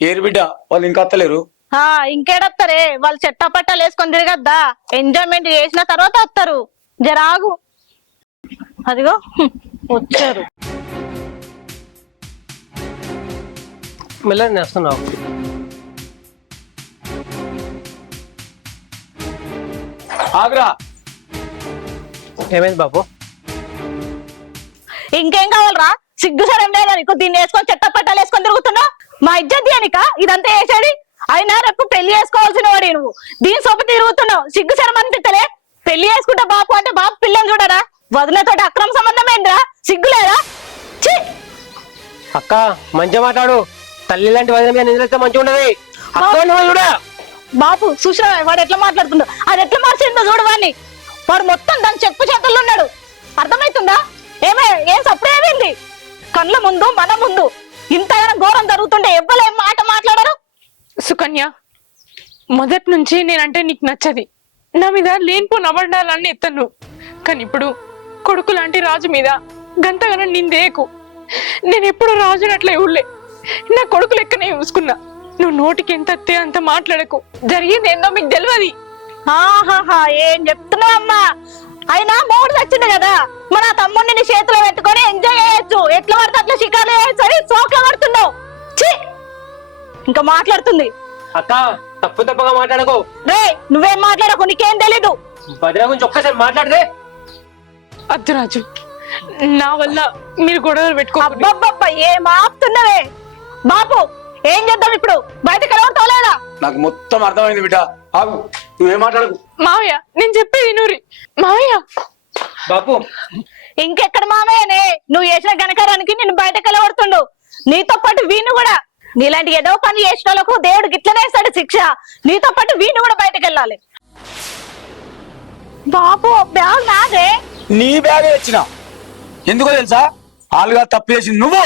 ఏరు బిడ్డ వాళ్ళు ఇంకా వస్తలేరు. ఇంకేడొస్తారే వాళ్ళు చెట్టపట్టాలు వేసుకొని తిరగద్దా ఎంజాయ్మెంట్ చేసిన తర్వాత వస్తారు. జరాగు అదిగో వచ్చారు. మెల్లగా నేస్తున్నావు. ఆగ్రా ఏమైంది బాబు? ఇంకేం కావాలరా? సిగ్గు సరం లేదా నీకు? దీన్ని వేసుకొని చెట్టపట్టాలు వేసుకొని తిరుగుతున్నావు. మా ఇజ్జత్ అనిక ఇదంతా వేసేది. అయినా రేపు పెళ్లి చేసుకోవాల్సిన వాడి నువ్వు దీని సొప్ప తిరుగుతున్నావు. సిగ్గు సరం అనిపించలే? పెళ్లి చేసుకుంటా బాపు అంటే బాపు పిల్లని చూడరా? వదినతోటి అక్రమ సంబంధం ఏంద్రా? సిగ్గు లేదా? అక్క మంచిగా మాట్లాడు. తల్లి లాంటి వదిన మీద నిద్రస్తే మంచిగా ఉండదు. చూడా బాపు చూసినా వాడు ఎట్లా మాట్లాడుతుండో, అది ఎట్లా మార్చిందో చూడు వాడిని. వాడు మొత్తం దాని చెప్పు చేతుల్లో ఉన్నాడు. అర్థమవుతుందా? ఏం సప్పుడేమైంది? కళ్ళ ముందు మన ముందు ఇంతగానో ఘోరం జరుగుతుంటే ఎవ్వరు మాట మాట్లాడరు. సుకన్య, మొదటి నుంచి నేనంటే నీకు నచ్చది. నా మీద లేనిపోని అబద్ధాలన్నీ ఎత్తను. కానీ ఇప్పుడు కొడుకు లాంటి రాజు మీద గంతగానో నిందేకు. నేను ఎప్పుడు రాజునట్లే ఊళ్ళే నా కొడుకు లెక్కనే చూసుకున్నా. నువ్వు నోటికి ఎంత ఎత్తే అంత మాట్లాడకు. జరిగింది ఏందో మీకు తెలియదు. ఆహాహా ఏం చెప్తున్నావమ్మా? అయినా మూడు చచ్చింది కదా, మన తమ్ముడిని నీ చేతిలో పెట్టుకొని ఎంజాయ్ చేయొచ్చు. ఎట్లా పడితే అట్లా షికారు చేయొచ్చు అని సోకలు పడుతున్నావు. ఇంకా మాట్లాడుతుంది. అక్క తప్పు తప్పుగా మాట్లాడకు. రే నువ్వేం మాట్లాడకు, నీకేం తెలీదు. భద్ర గురించి ఒక్కసారి మాట్లాడితే. అద్దు రాజు, నా వల్ల మీరు గొడవలు పెట్టుకో. అబ్బబ్బబ్బా ఏం ఆపుతున్నావే? బాపు ఏం చేద్దాం ఇప్పుడు? బయటకు వెళ్ళవటం లేదా? నాకు మొత్తం అర్థమైంది బిడ్డ. ఆగు, నువ్వేం మాట్లాడకు. మావయ్య నేను చెప్పేది నూరి. మావయ్య బాపు ఇంకెక్కడ మామయ్యనే? నువ్వు చేసిన గణకారానికి నిన్ను బయటకు వెళ్ళగొడుతుండు. నీతో పాటు వీణు కూడా. నీలాంటి ఏదో పని చేసిన వాళ్ళకు దేవుడు గిట్లనే ఇస్తాడు శిక్ష. నీతో పాటు వీణు కూడా బయటకు వెళ్ళాలి. బాపు బ్యాగ్ నాదే. నీ బ్యాగ్ తెచ్చిన ఎందుకో తెలుసా? ఆలుగా తప్పు చేసింది నువ్వు.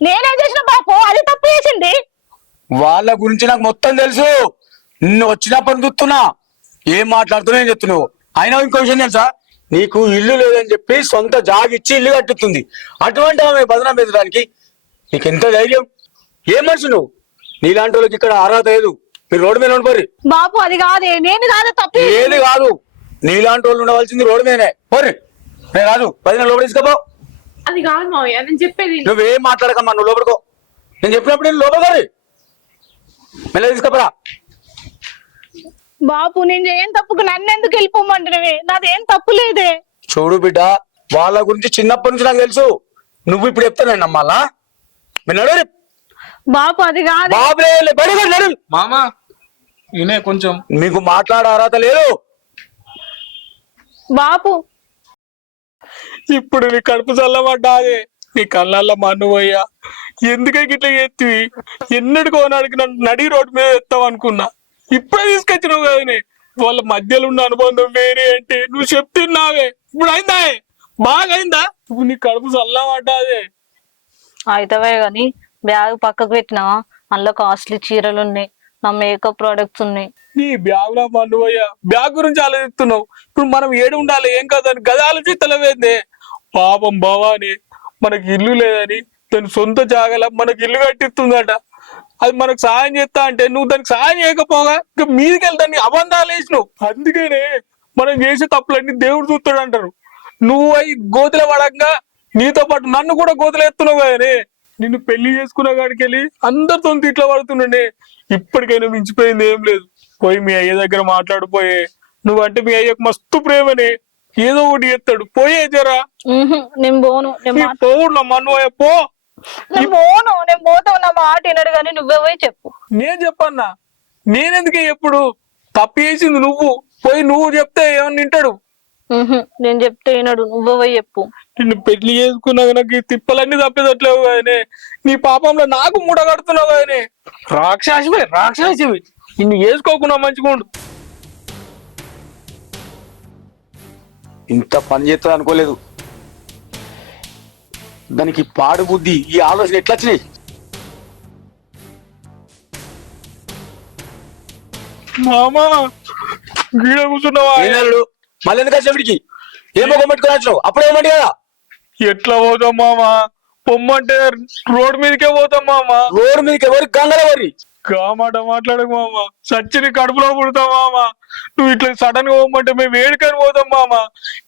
నేనేం చేసిన బాపు? అది తప్పు చేసింది. వాళ్ళ గురించి నాకు మొత్తం తెలుసు. నిన్ను వచ్చినప్పుడు చూస్తున్నా ఏం మాట్లాడుతున్నా ఏం చెప్తున్నావు. అయినా ఇంకో విషయం తెలుసా? నీకు ఇల్లు లేదని చెప్పి సొంత జాగిచ్చి ఇల్లు కట్టుతుంది. అటువంటి ఆమె బదనాం పెట్టడానికి నీకెంత ధైర్యం? ఏం మనిషి నువ్వు? నీలాంటి వాళ్ళకి ఇక్కడ అర్హత లేదు. మీరు రోడ్డు మీద ఉండిపోరు. బాపు అది కాదే, నేను కాదు తప్పు. ఏది కాదు, నీలాంటి వాళ్ళు ఉండవలసింది రోడ్డు మీదనే. పోర్రి నేను రాజు పదిన లోపల తీసుకోపో. అది కాదు మావయ్య నేను చెప్పేది. నువ్వేం మాట్లాడకమ్మా, నువ్వు లోపలికో. నేను చెప్పినప్పుడు నేను లోపలికోరి మెల్ల తీసుకోపరా. బాపు నేను ఏం తప్పుకు నన్ను ఎందుకు వెళ్ళిపోమంటున్నావే? నాదేం తప్పు లేదే. చూడు బిడ్డ, వాళ్ళ గురించి చిన్నప్పటి నుంచి నాకు తెలుసు. నువ్వు ఇప్పుడు చెప్తాను నమ్మాలా? మీరు బాపు అది కాదు. బాబు మామా ఈయనే కొంచెం మీకు మాట్లాడే అర్హత లేదు. బాపు ఇప్పుడు నీ కడుపు చల్లబడ్డాది. నీ కళ్ళల్లో మన్నువయ్యా. ఎందుకే గిట్లా ఎత్తివి? ఎన్నటికో నాడికి నన్ను నడి రోడ్డు మీద ఎత్తావు అనుకున్నా. ఇప్పుడే తీసుకొచ్చినావు కదనే. వాళ్ళ మధ్యలో ఉన్న అనుబంధం వేరే అంటే నువ్వు చెప్తున్నావే. ఇప్పుడు అయిందా? బాగా అయిందా? ఇప్పుడు నీ కడుపు చల్లబడ్డాదే. అయితవే గాని బ్యాగ్ పక్కకు పెట్టినావా? అందులో కాస్ట్లీ చీరలు ఉన్నాయి, నా మేకప్ ప్రొడక్ట్స్ ఉన్నాయి. నీ బ్యాగ్ లా మన్నువయ్యా. బ్యాగ్ గురించి ఆలోచిస్తున్నావు. ఇప్పుడు మనం ఏడు ఉండాలి ఏం కాదని గది ఆలోచిస్తలేవేందే? పాపం భవాని మనకి ఇల్లు లేదని తను సొంత జాగల మనకి ఇల్లు కట్టిస్తుందట. అది మనకు సహాయం చేస్తా అంటే నువ్వు దానికి సహాయం చేయకపోగా ఇక మీదికి వెళ్తాను అబంధాలు వేసినావు. అందుకనే మనం చేసే తప్పులన్నీ దేవుడు చూస్తాడు అంటారు. నువ్వు అయి గోతుల పడంగా నీతో పాటు నన్ను కూడా గోతులు ఎత్తున్నావు కదనే. నిన్ను పెళ్లి చేసుకున్న కాడికి వెళ్ళి అందరితో ఇట్లా పడుతుండే. ఇప్పటికైనా మించిపోయింది ఏం లేదు. పోయి మీ అయ్య దగ్గర మాట్లాడిపోయే. నువ్వంటే మీ అయ్యకు మస్తు ప్రేమనే. ఏదో ఒకటి చేస్తాడు. పోయే జరా. నేను పోను. పోవుడు మన్నువయ్య పో. నేను పోతావు. నా మాట వినడు కానీ నువ్వే పోయి చెప్పు. నేను చెప్పన్నా? నేనెందుకే ఎప్పుడు? తప్పు చేసింది నువ్వు. పోయి నువ్వు చెప్తే ఏమన్నా వింటాడు? నేను చెప్తే వినడు. నువ్వే పోయి చెప్పు. నిన్ను పెళ్లి చేసుకున్నాక నాకు ఈ తిప్పలన్నీ తప్పేదట్లేవు కదనే. నీ పాపంలో నాకు మూట కడుతున్నావు కదనే. రాక్షసివి నిన్ను వేసుకోకుండా మంచిగా ఉండు. ఇంత పని చేస్తుంది అనుకోలేదు. దానికి పాడు బుద్ధి ఈ ఆలోచన ఎట్లా వచ్చినాయి? మామా గీడ కూర్చున్నావా? మళ్ళీ ఎందుకు వచ్చినప్పటికి ఏమో కొమ్మట్టుకుని వచ్చినావు? అప్పుడే ఏమంటి కదా. ఎట్లా పోతాం మామా? పొమ్మంటే రోడ్ మీదకే పోతాం మామ. రోడ్డు మీదకి ఎవరికి గంగలవరి కామాట మాట్లాడకు మామ, సచ్చిని కడుపులో పుడతాం మామ. నువ్వు ఇట్లా సడన్ గా పోమంటే మేము వేడుకని పోతాం మామ.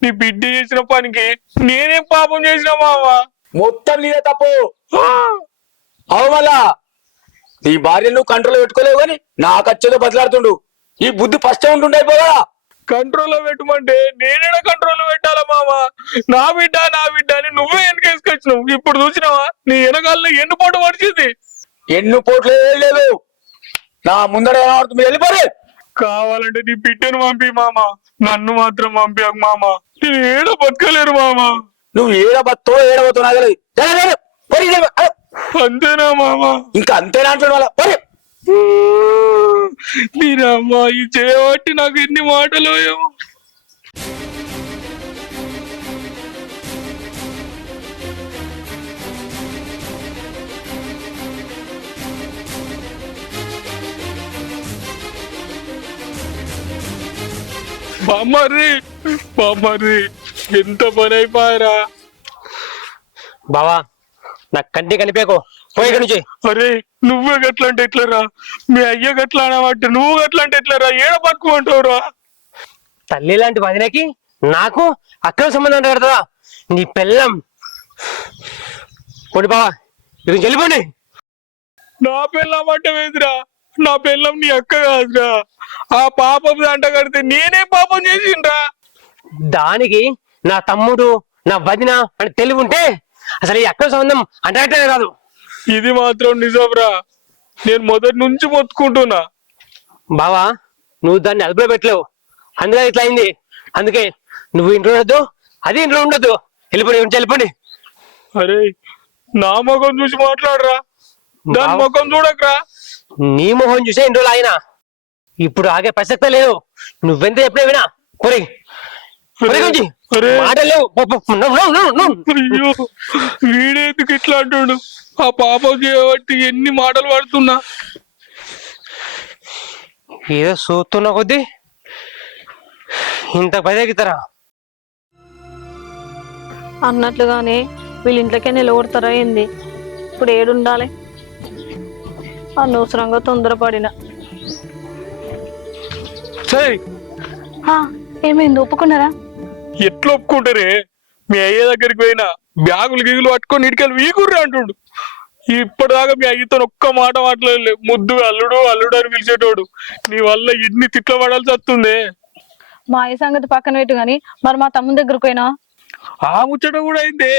నీ బిడ్డ చేసిన పనికి నేనేం పాపం చేసినా మామ. మొత్తం నీదే తప్పు. అవు మళ్ళా నీ భార్య నువ్వు కంట్రోల్ పెట్టుకోలేవు కానీ నాకు వచ్చేదో బదిలాడుతుండు. ఈ బుద్ధి ఫస్ట్ ఉంటుండే అయిపోదా. కంట్రోల్లో పెట్టమంటే నేనేడా కంట్రోల్లో పెట్టాలా మామ? నా బిడ్డ అని నువ్వే వెనకేసుకొచ్చినావు. ఇప్పుడు చూసినావా నీ వెనకాల ఎన్ను పోటు పడిచింది. ఎన్ను పోట్లు లేదు నా ముందర ఏమవుతుంది వెళ్ళిపోరే. కావాలంటే నీ బిడ్డను పంపి మామ, నన్ను మాత్రం పంపించకు మామ. నేను ఏడ బతకలేరు మామ. నువ్వు ఏడబత్తో అంతేనా మామ? ఇంకా అంతేనా అంటాడు వాళ్ళ పోరే. మీరమ్మా ఈ చేయబట్టి నాకు ఎన్ని మాటలు ఏమో. బామ్మర్రి ఎంత పని అయిపోయారా. బావా నాకు కంటి కనిపేకో పోయి ఇక్కడి నుంచి. అరే నువ్వే గట్లా అంటే ఎట్లరా? మీ అయ్య గట్లా అనబట్టి నువ్వు గట్లా అంటే ఎట్లరా? ఏడ పట్టుకోమంటావురా? తల్లి లాంటి వదినకి నాకు అక్రమ సంబంధం అంటే కడతా నీ పెళ్ళం. పోనీ బావా ఇది వెళ్ళిపోండి. నా పెళ్ళం అంటే వేదిరా? నా పెళ్ళం నీ అక్క కాదురా. ఆ పాపం అంట కడితే నేనే పాపం చేసిండ్రా. దానికి నా తమ్ముడు నా వదిన అని తెలివి ఉంటే అసలు ఈ అక్రమ సంబంధం అంటే కాదు. ఇది మాత్రం నిజంరా, నేను మొదటి నుంచి మొత్తుకుంటున్నా. బావా నువ్వు దాన్ని అదుపులో పెట్టలేవు, అందుకే ఇట్లా అయింది. అందుకే నువ్వు ఇంట్లో ఉండద్దు, అది ఇంట్లో ఉండద్దు. వెళ్ళిపోయి ఉంచి వెళ్ళిపోండి. అరే నా ముఖం చూసి మాట్లాడరా, దాని ముఖం చూడకరా. నీ మొహం చూసే ఇంట్లో ఆయన ఇప్పుడు ఆగే ప్రసక్తే లేదు. నువ్వెంత చెప్పినా వినా పొరి మాటలేవు. అయ్యో వీడేందుకు ఇట్లా అంటాడు? ఆ పాపం చేయబట్టి ఎన్ని మాటలు పడుతున్నా. ఏదో చూస్తున్నా కొద్దీ ఇంత బయదెక్కుతారా అన్నట్లుగానే వీళ్ళ ఇంట్లోకే నిలబడతారా ఏంది? ఇప్పుడు ఏడుండాలి? అనవసరంగా తొందరపడిన. సరే ఏమైంది? ఒప్పుకున్నారా? ఎట్లా ఒప్పుకుంటారే? మీ అయ్య దగ్గరికి పోయినా బ్యాగులు గిగులు పట్టుకొని ఇటుకెళ్ళి వీకుర్రా అంటుండు. ఇప్పటిదాకా మీ అయ్యతో ఒక్క మాట మాట్లాడలేదు. ముద్దుగా అల్లుడు అల్లుడు అని పిలిచేటోడు. నీ వల్ల ఎన్ని తిట్ల పడాల్సి వస్తుంది. మా అయ్య సంగతి పక్కన పెట్టు గాని మరి మా తమ్ముని దగ్గరకు పోయినా ఆ ముచ్చట కూడా అయిందే.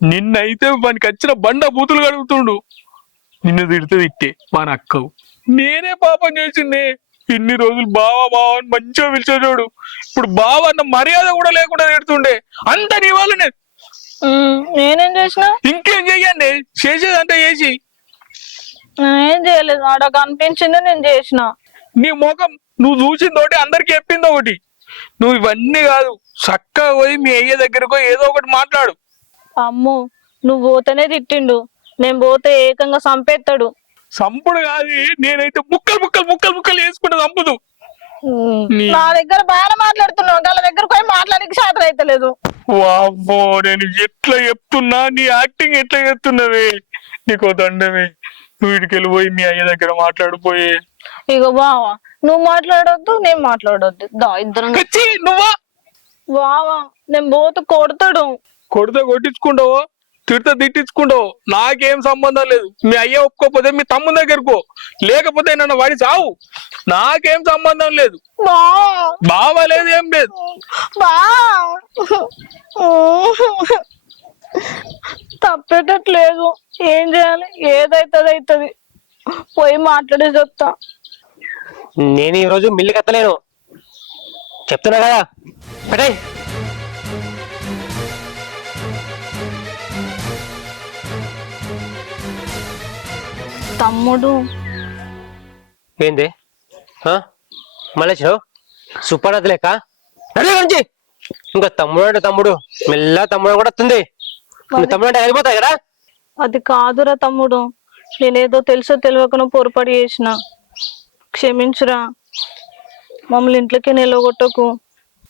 నిన్నైతే వానికి వచ్చిన బండ బూతులు కడుగుతుండు. నిన్ను తిడితే తిట్టే మన అక్కవు. నేనే పాపం చేసింది. ఇన్ని రోజులు బావా బావా అని మంచిగా పిలిచేటోడు. ఇప్పుడు బావ అన్న మర్యాద కూడా లేకుండా తిడుతుండే. అంత నీ వల్లనే. నేనేం చేసిన? ఇంకేం చెయ్యండి, చేసేదంటే చేసి. ఏం చేయలేదు, ఆడ కనిపించింది నేను చేసిన. నీ ముఖం నువ్వు చూసిందోటి అందరికి చెప్పింది ఒకటి. నువ్వు ఇవన్నీ కాదు, చక్కగా పోయి మీ అయ్య దగ్గరకు ఏదో ఒకటి మాట్లాడు. అమ్ము నువ్వు పోతేనే తిట్టిండు, నేను పోతే ఏకంగా చంపేస్తాడు. సంపుడు కాదు, నేనైతే ముక్కలు ముక్కలు ముక్కలు ముక్కలు వేసుకుంటే చంపుదు. నా దగ్గర బాగా మాట్లాడుతున్నావు, వాళ్ళ దగ్గర పోయి మాట్లాడడానికి శాతం అయితే లేదు. వామ్మో నేను ఎట్లా చెప్తున్నా, నీ యాక్టింగ్ ఎట్లా చేస్తున్నావే. నీకో దండమే, నువ్వు ఇటుకి వెళ్ళిపోయి మీ అయ్య దగ్గర మాట్లాడిపోయి. ఇగో బావా నువ్వు మాట్లాడొద్దు నేను మాట్లాడొద్దు, దా ఇద్దరం. నువ్వా? బావా నేను పోతే కొడతాడు. కొడితే కొట్టించుకుంటావో, తిడితే తిట్టించుకుంటావు, నాకేం సంబంధం లేదు. మీ అయ్య ఒప్పుకోకపోతే మీ తమ్ముని దగ్గరకు, లేకపోతే నన్ను వాడి చావు, నాకేం సంబంధం లేదు. బావలేదు ఏం లేదు. తప్పేటట్లేదు, ఏం చేయాలి? ఏదైతుంది అవుతుంది, పోయి మాట్లాడే చెప్తా. నేను ఈ రోజు మిల్లుకి ఎత్తలేను, చెప్తున్నా కదా. పెట్టాయి తమ్ముడు. ఏంది మళ్ళీ సూపర్ అది లేక నుంచి ఇంకా తమ్ముడు అంటే తమ్ముడు మెల్ల తమ్ముడు కూడా వస్తుంది. తమ్ముడు అంటే అయిపోతాయి కదా. అది కాదురా తమ్ముడు, నేనేదో తెలుసో తెలియకనో పొరపాటు చేసిన, క్షమించురా. మమ్మల్ని ఇంట్లోకి నిలగొట్టకు,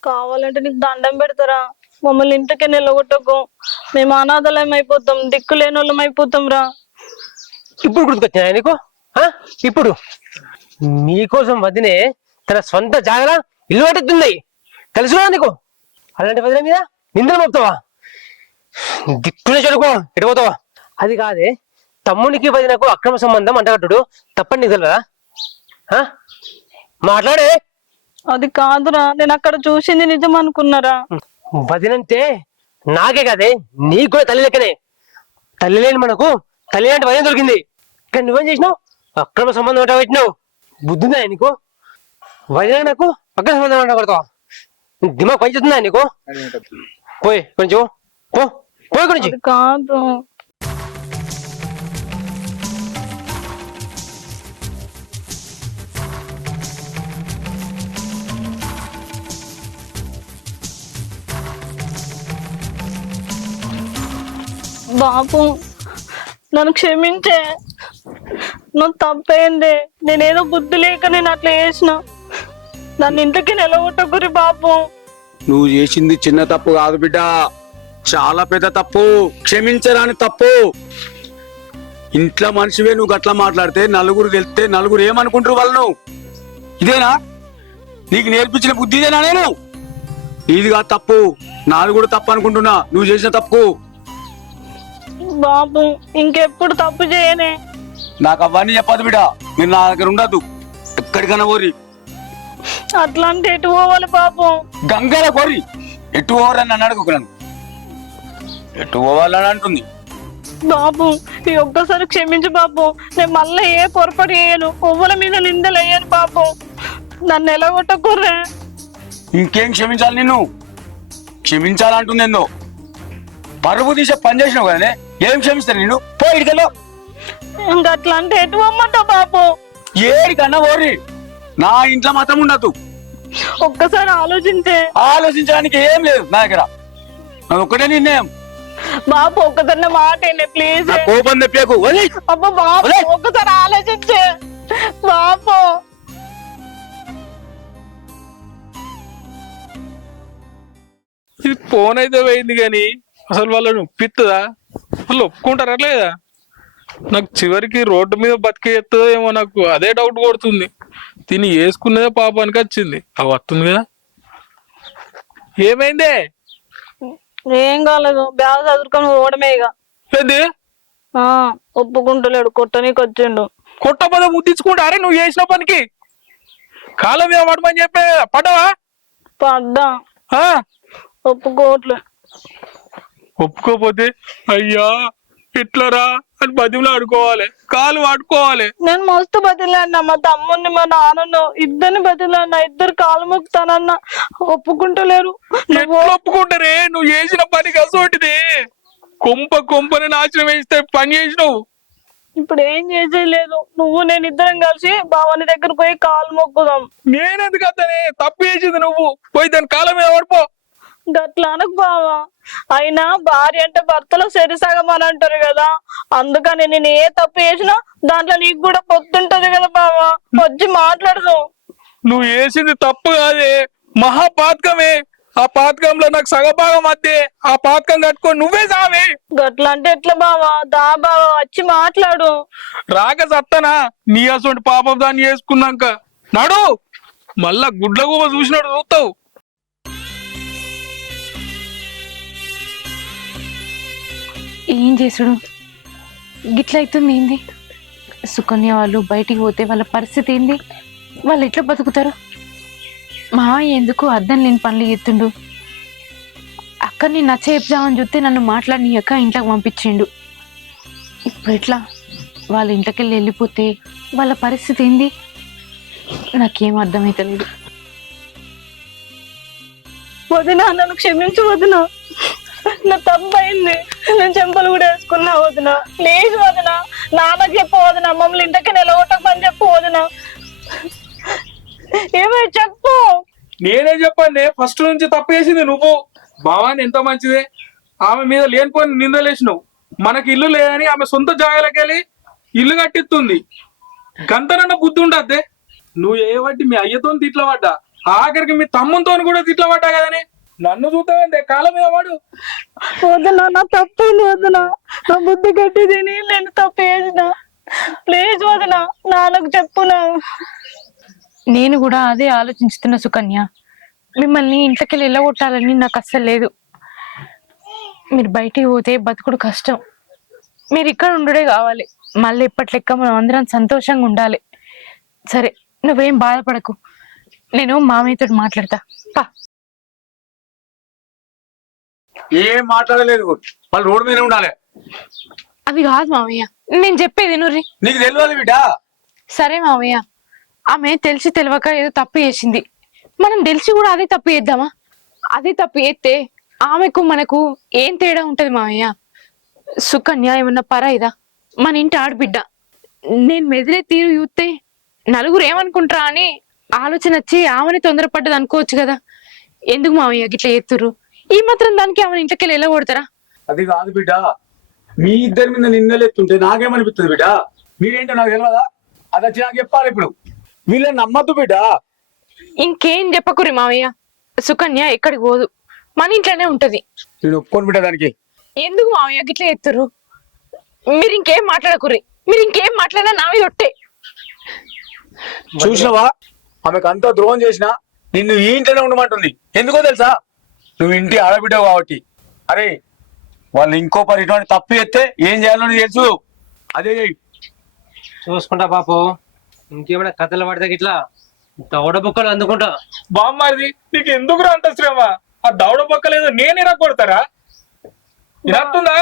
కావాలంటే నీకు దండం పెడతారా, మమ్మల్ని ఇంటికి నిలగొట్టకు. మేము అనాథలం అయిపోతాం, దిక్కులేని వాళ్ళం అయిపోతాం రా. ఇప్పుడు గుర్తుకొచ్చినా నీకు? ఇప్పుడు మీకోసం వదినే తన సొంత జాగలా ఇల్లు కట్టుతుంది, తెలుసురా నీకు? అలాంటి వదిన మీద నిందలు మోపుతావా? దిక్కునే చెడుకో ఎడిపోతావా? అది కాదే, తమ్మునికి వదినకు అక్రమ సంబంధం అంటగట్టుడు తప్పని నీకు తెలియదా? మాట్లాడే. అది కాదురా, నేను అక్కడ చూసింది నిజం అనుకున్నారా. వదినంటే నాకే కాదే, నీకు కూడా తల్లి లెక్కనే. తల్లి లేని మనకు తల్లి లాంటి వదిన దొరికింది. కానీ నువ్వేం చేసినావు? అక్రమ సంబంధం అంట పెట్టినావు. బుద్ధిందా నీకు? వదిన నాకు అక్రమ సంబంధం అంట కొడతావా? దిమాగ్ పనిచేస్తుందా నీకు? పోయి కొంచెం పో, పోయి కొంచెం. అది కాదు. బాబు నన్ను క్షమించే, నువ్వు తప్పైంది. నేనేదో బుద్ధి లేక నేను అట్లా చేసిన. నన్ను ఇంటికి నిలగొట్టకురి బాబు. నువ్వు చేసింది చిన్న తప్పు కాదు బిడ్డ, చాలా పెద్ద తప్పు, క్షమించరాని తప్పు. ఇంట్లో మనిషివే నువ్వు గట్లా మాట్లాడితే నలుగురు తెలిస్తే నలుగురు ఏమనుకుంటారు వాళ్ళను? ఇదేనా నీకు నేర్పించిన బుద్ధి? ఇదేనా? నేను నీదిగా తప్పు, నాది కూడా తప్పు అనుకుంటున్నా నువ్వు చేసిన తప్పు. బాబు ఇంకెప్పుడు తప్పు చేయనే. నాకు అవన్నీ చెప్పదు బిడ్డ, మీరు నా దగ్గర ఉండద్దు, ఎక్కడికైనా కోరి. అట్లా అంటే ఎటు పోవాలి బాబు? గంగల కోరి ఎటు పోవాలని నన్ను అడుగుకున్నాను. ఎటు పోవాలని అంటుంది. బాబు ఈ ఒక్కసారి క్షమించు బాబు. నేను మళ్ళీ ఏ పొరపాటు చేయను, పువ్వుల మీద నిందలు వేయను బాబు. నన్ను ఎలాగొట్టకుర్రే. ఇంకేం క్షమించాలి? నిన్ను క్షమించాలంటుంది ఏందో. పరువు తీసే పని చేసినావు కదనే, ఏం క్షమిస్తాను నిన్ను? పో ఇడికల్లో. ఇంకట్లా అంటే ఎటు పోమ్మంటావు బాబు? ఏడికన్నా ఓరి, నా ఇంట్లో మాత్రం ఉండద్దు. ఒక్కసారి ఆలోచించే. ఆలోచించడానికి ఏం లేదు నా దగ్గర, అది ఒక్కటే నిర్ణయం. బాబు ఒక్కసారి మాట ప్లీజ్. నా కోపం తెప్పకు. అబ్బా బాబు ఒక్కసారి ఆలోచించే బాబు. ఇది ఫోన్ అయితే పోయింది కానీ అసలు వాళ్ళను పిత్తదా? వాళ్ళు ఒప్పుకుంటారా లేదా? నాకు చివరికి రోడ్డు మీద బతికేస్తుందో ఏమో, నాకు అదే డౌట్ కొడుతుంది. తిని వేసుకున్నదే పాపానికి వచ్చింది. అవి వస్తుంది కదా. ఏమైందే? ఏం కాలేదు, బ్యాగ్ చదువుకొని ఓడమే. ఇక ఏంది? ఒప్పుకుంటలేడు, కొట్టనీకి వచ్చిండు. కొట్టబోద ముద్దించుకుంటారే నువ్వు చేసిన పనికి. కాలం మీద పడమని చెప్పే పడ్డావా? పడ్డా. ఒప్పుకోవట్లే. ఒప్పుకోపోతే అయ్యా ఎట్లరా అని బతిలో ఆడుకోవాలి, కాలు ఆడుకోవాలి. నేను మస్తు బతిలాడినా, మా తమ్ముడిని మా నాన్నను ఇద్దరిని బతిలాడినా. ఇద్దరు కాలు మొక్కుతానన్నా ఒప్పుకుంటలేరు. ఎట్లా ఒప్పుకుంటారే? నువ్వు చేసిన పనికి అసోటిది. కొంపని నాశనం వేస్తే పని చేసినావు. ఇప్పుడు ఏం చేసేయలేదు. నువ్వు నేను ఇద్దరం కలిసి బావని దగ్గర పోయి కాలు మొక్కుదాం. నేనెందుకు అతనే? తప్పు చేసింది నువ్వు. పోయి దాని కాలం మీద పడిపో. గట్లా అనకు బావా. అయినా భార్య అంటే భర్తలో సరిసగం అని అంటారు కదా, అందుకని నేను ఏ తప్పు చేసినా దాంట్లో నీకు కూడా పొత్తుంటది కదా బావా, వచ్చి మాట్లాడదు. నువ్వు చేసింది తప్పు కాదే, మహాపాతకమే. ఆ పాతకంలో నాకు సగభాగం అద్దే. ఆ పాతకం కట్టుకొని నువ్వే సావే. గట్లా అంటే ఎట్లా బావా? దా బావా వచ్చి మాట్లాడు. రాక సత్తనా నీ అసలు పాపం దాన్ని చేసుకున్నాక నాడు మళ్ళా గుడ్ల గూబ చూసినాడు చూస్తావు. ఏం చేసుడు గిట్ల అవుతుంది? ఏంది సుకన్య వాళ్ళు బయటికి పోతే వాళ్ళ పరిస్థితి ఏంది? వాళ్ళు ఎట్లా బతుకుతారు? మా ఎందుకు అర్థం లేని పనులు చేస్తుండు. అక్కడిని నచ్చ చెప్దామని చూస్తే నన్ను మాట్లాడినాక ఇంట్లోకి పంపించిండు. ఇప్పుడు ఎట్లా? వాళ్ళ ఇంటికి వెళ్ళిపోతే వాళ్ళ పరిస్థితి ఏంది? నాకేం అర్థమైతలేదు. వదినా నన్ను క్షమించు వదినా, నా తప్పు అయింది. నేను చెంపలు కూడా వేసుకున్నా వదినా. ప్లీజ్ వదినా, నాన్నకి చెప్పు వదినా, మమ్మల్ని ఇంటికి నిలగొట్టకమని చెప్పు వదినా. ఏమై చెప్పు. నేనే చెప్పండి, ఫస్ట్ నుంచి తప్పు చేసింది నువ్వు. భావాన్ని ఎంత మంచిదే, ఆమె మీద లేనిపోని నిందలేసినావు. మనకి ఇల్లు లేదని ఆమె సొంత జాగాలకి వెళ్ళి ఇల్లు కట్టిస్తుంది. గంతనన్న బుద్ధి ఉండద్దే. నువ్వు ఏ బట్టి మీ అయ్యతో తిట్ల పడ్డా, ఆఖరికి మీ తమ్ముతో కూడా తిట్ల పడ్డా కదనే. నన్ను చూద్దామంటే కాలం మీద వాడు. వద్దునా నా తప్పైంది వద్దునా నా బుద్ధి గట్టి తిని నేను తప్పు చేసిన ప్లీజ్ వదనా నాన్నకు చెప్పునా. నేను కూడా అదే ఆలోచిస్తున్నా సుకన్య. మిమ్మల్ని ఇంట్లోకి వెళ్ళగొట్టాలని నాకు అస్సలు లేదు. మీరు బయటికి పోతే బతుకుడు కష్టం. మీరు ఇక్కడ ఉండడే కావాలి. మళ్ళీ ఇప్పటి లెక్క మనం అందరం సంతోషంగా ఉండాలి. సరే నువ్వేం బాధపడకు, నేను మామయ్యతో మాట్లాడతా. పా. ఏం మాట్లాడలేదు, వాళ్ళు రోడ్డు మీద ఉండాలి. అది కాదు మామయ్య, నేను చెప్పేది నుర్రి. నీకు తెలియదు బిడ్డ. సరే మామయ్య, ఆమె తెలిసి తెలియక ఏదో తప్పు చేసింది. మనం తెలిసి కూడా అదే తప్పు చేద్దామా? అదే తప్పు చేస్తే ఆమెకు మనకు ఏం తేడా ఉంటది మామయ్య? సుకన్య ఏమన్నా పరాయిదా? మన ఇంటి ఆడబిడ్డ. నేను మెదిలే తీరు చూస్తే నలుగురు ఏమనుకుంటారా అని ఆలోచన వచ్చి ఆమెని తొందరపడ్డది అనుకోవచ్చు కదా. ఎందుకు మామయ్య గిట్లా చేస్తుర్రు? ఈ మాత్రం దానికి ఆమెను ఇంట్లోకి వెళ్ళి కొడతారా? అది కాదు బిడ్డ, మీ ఇద్దరి మీద నిన్నలేస్తుంటే నాకేమనిపిస్తుంది బిడ్డ? మీరేంటో నాకు తెలియదా? అది వచ్చి నాకు చెప్పాలి. ఇప్పుడు వీళ్ళని నమ్మద్దు బిడ్డ. ఇంకేం చెప్పకురి మామయ్య, సుకన్య ఎక్కడికి పోదు, మన ఇంట్లోనే ఉంటది. నేను ఒప్పుకోను బిడ్డ దానికి. ఎందుకు మామయ్య గిట్లా చేస్తుర్రు? మీరు ఇంకేం మాట్లాడకుర్రి. మీరు ఇంకేం మాట్లాడినా నా మీద ఒట్టే. చూసినవా, ఆమెకు అంతా ద్రోహం చేసినా నిన్ను ఈ ఇంట్లోనే ఉండమంటుంది. ఎందుకో తెలుసా? నువ్వు ఇంటి ఆడబిడ్డవు కాబట్టి. అరే వాళ్ళు ఇంకో పరి ఇటువంటి తప్పు చేస్తే ఏం చేయాలో నీకు తెలుసు. అదే చెయ్యి. చూసుకుంటా బాపు. ఇంకేమైనా కథలు పడితే ఇట్లా దవడ బుక్కలు అందుకుంటా. బామ్మారిది నీకు ఎందుకు అంత శ్రమ? ఆ దవడ పక్కలేదు నేను ఇరగొడతారా? ఇరస్తుందా?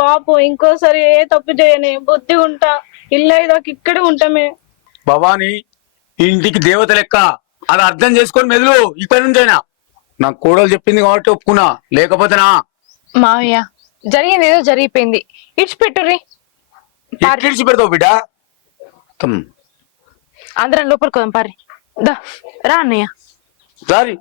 బాపు ఇంకోసారి ఏ తప్పు చేయని బుద్ధి ఉంటా. ఇల్లు ఇదాక ఇక్కడే ఉంటామే. భవాని ఈ ఇంటికి దేవత లెక్క, అది అర్థం చేసుకొని మెదులు. ఇక్కడి నుంచైనా నా కోడలు చెప్పింది కాబట్టి ఒప్పుకున్నా, లేకపోతేనా మామయ్య జరిగింది ఏదో జరిగిపోయింది, ఇడిచిపెట్టుర్రి. ఎక్కిడిచి పెడతావు బిడ్డ. అందరం లోపలికి పోదాం పారి. దా రా అన్నయ్య. సారీ